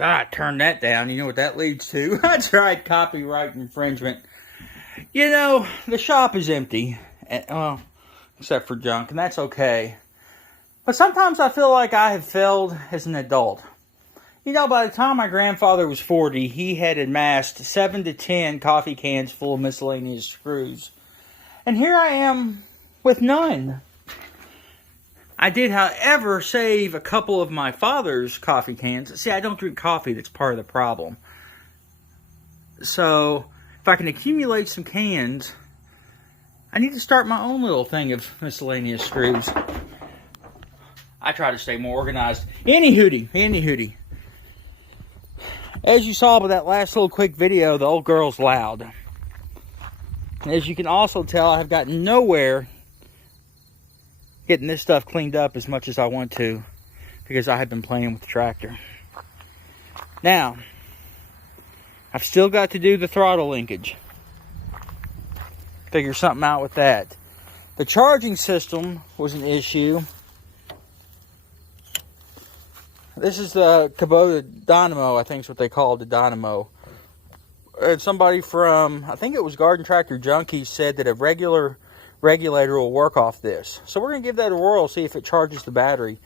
God, turn that down. You know what that leads to? I tried copyright infringement. You know, the shop is empty. Well, except for junk, and that's okay. But sometimes I feel like I have failed as an adult. You know, by the time my grandfather was 40, he had amassed 7 to 10 coffee cans full of miscellaneous screws. And here I am with none. I did, however, save a couple of my father's coffee cans. See, I don't drink coffee. That's part of the problem. So, if I can accumulate some cans, I need to start my own little thing of miscellaneous screws. I try to stay more organized. Anywhooty. As you saw by that last little quick video, the old girl's loud. As you can also tell, I've gotten nowhere getting this stuff cleaned up as much as I want to, because I have been playing with the tractor. Now, I've still got to do the throttle linkage. Figure something out with that. The charging system was an issue. This is the Kubota Dynamo, I think is what they call the Dynamo. And somebody from, I think it was Garden Tractor Junkie, said that a regular regulator will work off this. So we're going to give that a whirl, see if it charges the battery.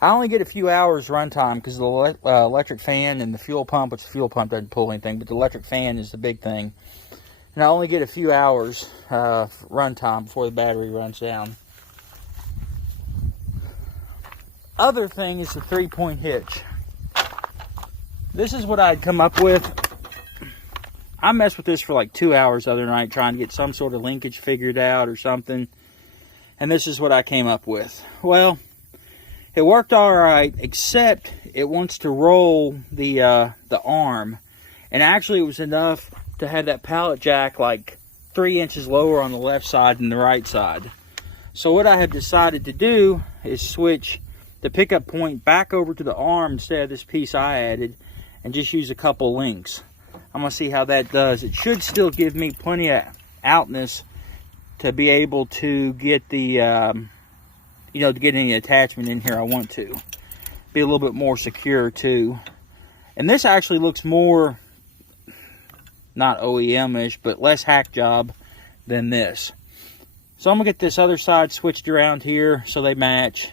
I only get a few hours runtime because the electric fan and the fuel pump, which the fuel pump doesn't pull anything, but the electric fan is the big thing. And I only get a few hours runtime before the battery runs down. Other thing is the 3-point hitch. This is what I'd come up with. I messed with this for like 2 hours the other night trying to get some sort of linkage figured out or something. And this is what I came up with. Well, it worked all right, except it wants to roll the arm. And actually it was enough to have that pallet jack like 3 inches lower on the left side than the right side. So what I have decided to do is switch the pickup point back over to the arm instead of this piece I added, and just use a couple links. I'm going to see how that does. It should still give me plenty of outness to be able to get the, to get any attachment in here I want to. Be a little bit more secure too. And this actually looks more, not OEM-ish, but less hack job than this. So I'm going to get this other side switched around here so they match.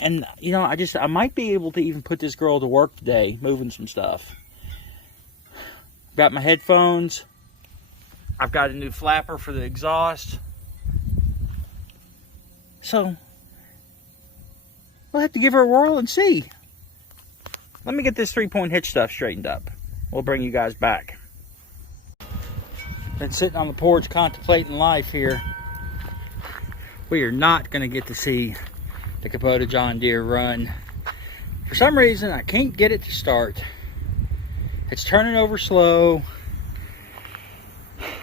And, you know, I might be able to even put this girl to work today, moving some stuff. Got my headphones. I've got a new flapper for the exhaust. So, we'll have to give her a whirl and see. Let me get this 3-point hitch stuff straightened up. We'll bring you guys back. Been sitting on the porch contemplating life here. We are not going to get to see the Kubota John Deere run. For some reason, I can't get it to start. It's turning over slow.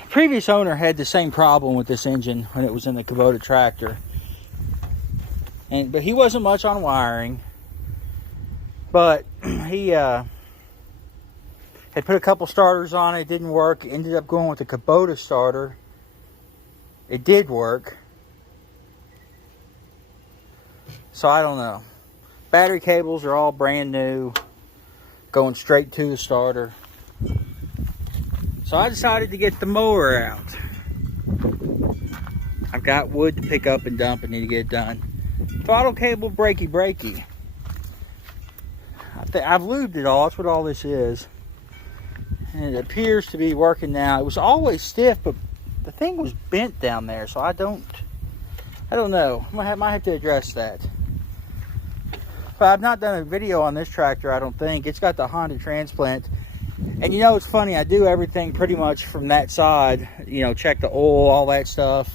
Previous owner had the same problem with this engine when it was in the Kubota tractor. But he wasn't much on wiring. But he had put a couple starters on it. It didn't work. Ended up going with the Kubota starter. It did work. So I don't know. Battery cables are all brand new. Going straight to the starter. So I decided to get the mower out. I've got wood to pick up and dump and need to get it done. Throttle cable breaky. I've lubed it all. That's what all this is. And it appears to be working now. It was always stiff, but the thing was bent down there, so I don't know. I might have to address that. But I've not done a video on this tractor, I don't think. It's got the Honda transplant. And you know, it's funny, I do everything pretty much from that side. You know, check the oil, all that stuff.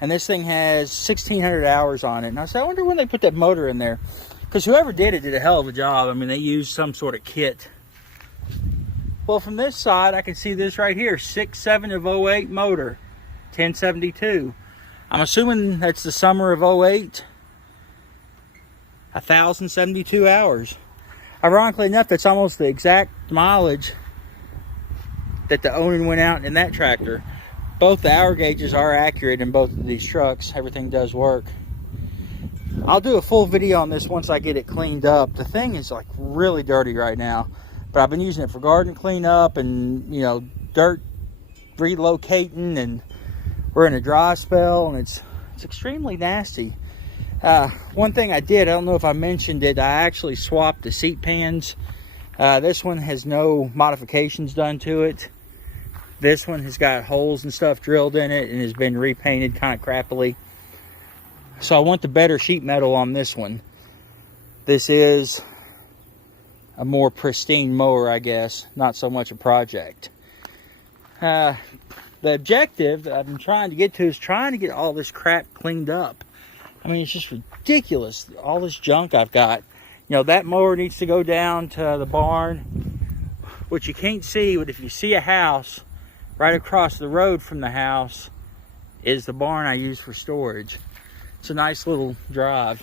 And this thing has 1,600 hours on it. And I said, I wonder when they put that motor in there. Because whoever did it did a hell of a job. I mean, they used some sort of kit. Well, from this side, I can see this right here. 6.7 of 08 motor. 1072. I'm assuming that's the summer of 08. 1,072 hours. Ironically enough, that's almost the exact mileage that the owner went out in that tractor. Both the hour gauges are accurate in both of these trucks. Everything does work. I'll do a full video on this once I get it cleaned up. The thing is like really dirty right now, but I've been using it for garden cleanup and, you know, dirt relocating, and we're in a dry spell and it's extremely nasty. One thing I did, I don't know if I mentioned it, I actually swapped the seat pans. This one has no modifications done to it. This one has got holes and stuff drilled in it and has been repainted kind of crappily. So I want the better sheet metal on this one. This is a more pristine mower, I guess. Not so much a project. The objective that I've been trying to get to is trying to get all this crap cleaned up. I mean, it's just ridiculous, all this junk I've got. You know, that mower needs to go down to the barn, which you can't see, but if you see a house, right across the road from the house is the barn I use for storage. It's a nice little drive.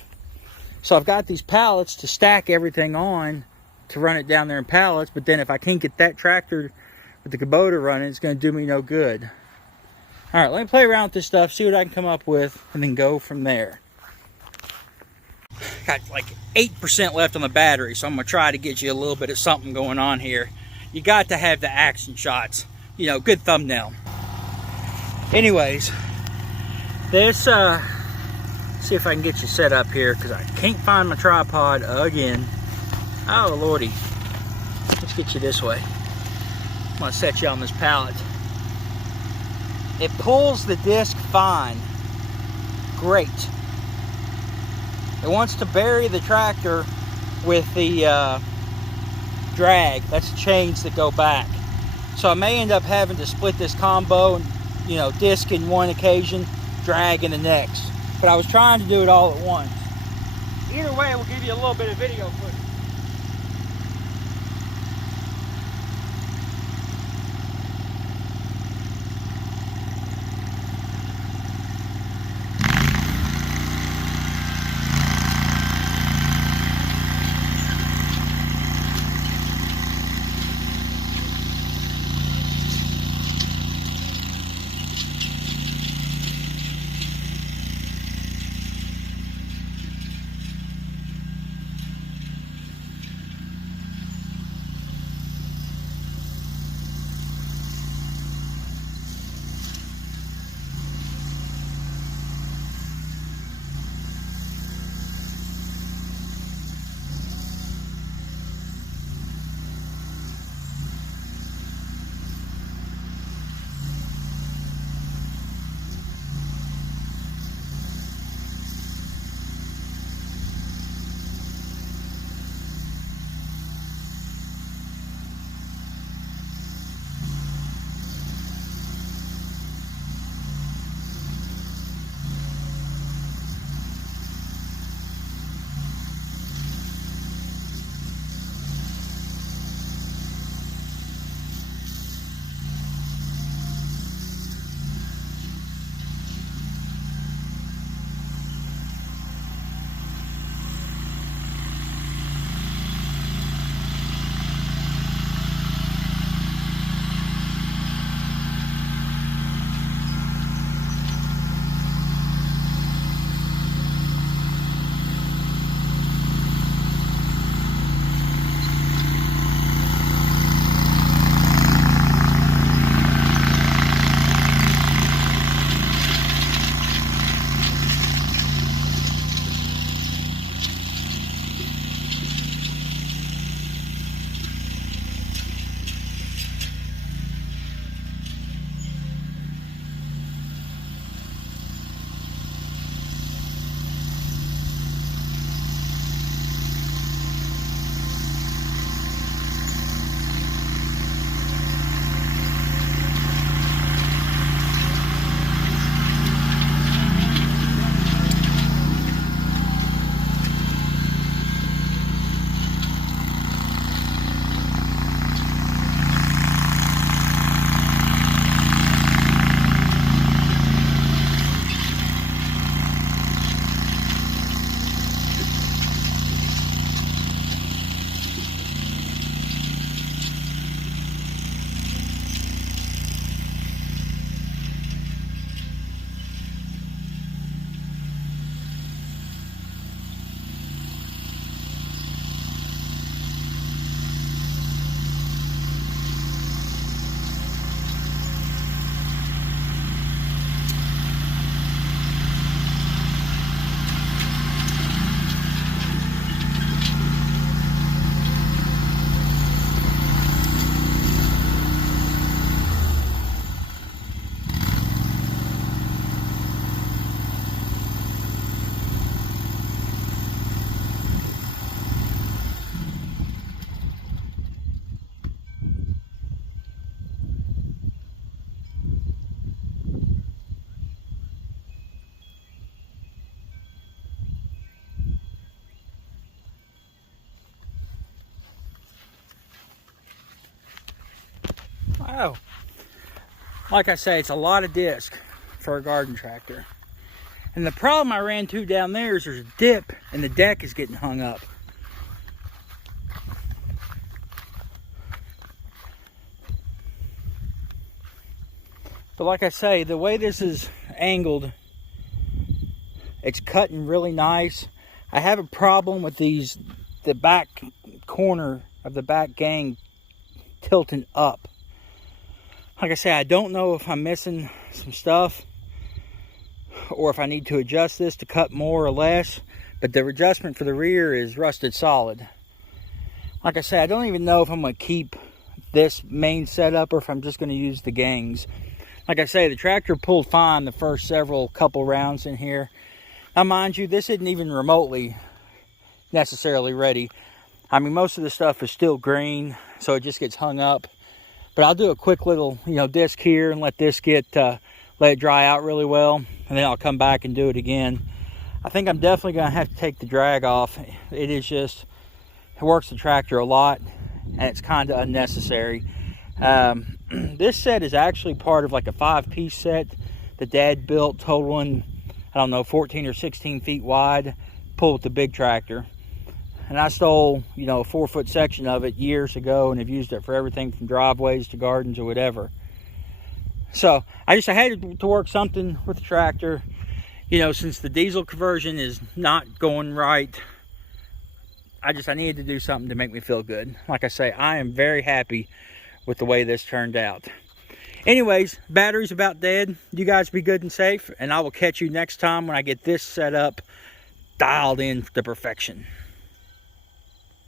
So I've got these pallets to stack everything on to run it down there in pallets, but then if I can't get that tractor with the Kubota running, it's going to do me no good. All right, let me play around with this stuff, see what I can come up with, and then go from there. Got like 8% left on the battery, so I'm going to try to get you a little bit of something going on here. You got to have the action shots. You know, good thumbnail. Anyways, this, see if I can get you set up here, because I can't find my tripod again. Oh, lordy. Let's get you this way. I'm going to set you on this pallet. It pulls the disc fine. Great. It wants to bury the tractor with the drag. That's chains that go back. So I may end up having to split this combo and, you know, disc in one occasion, drag in the next. But I was trying to do it all at once. Either way, it will give you a little bit of video footage. Oh, like I say, it's a lot of disc for a garden tractor. And the problem I ran to down there is there's a dip and the deck is getting hung up. But like I say, the way this is angled, it's cutting really nice. I have a problem with the back corner of the back gang tilting up. Like I say, I don't know if I'm missing some stuff or if I need to adjust this to cut more or less, but the adjustment for the rear is rusted solid. Like I say, I don't even know if I'm going to keep this main setup or if I'm just going to use the gangs. Like I say, the tractor pulled fine the first couple rounds in here. Now mind you, this isn't even remotely necessarily ready. I mean, most of the stuff is still green, so it just gets hung up. But I'll do a quick little, disc here and let this let it dry out really well, and then I'll come back and do it again. I think I'm definitely gonna have to take the drag off. It works the tractor a lot, and it's kind of unnecessary. This set is actually part of like a 5-piece set that Dad built, totaling, I don't know, 14 or 16 feet wide, pulled with the big tractor. And I stole, a 4-foot section of it years ago and have used it for everything from driveways to gardens or whatever. So I had to work something with the tractor. Since the diesel conversion is not going right, I needed to do something to make me feel good. Like I say, I am very happy with the way this turned out. Anyways, battery's about dead. You guys be good and safe, and I will catch you next time when I get this set up, dialed in to perfection.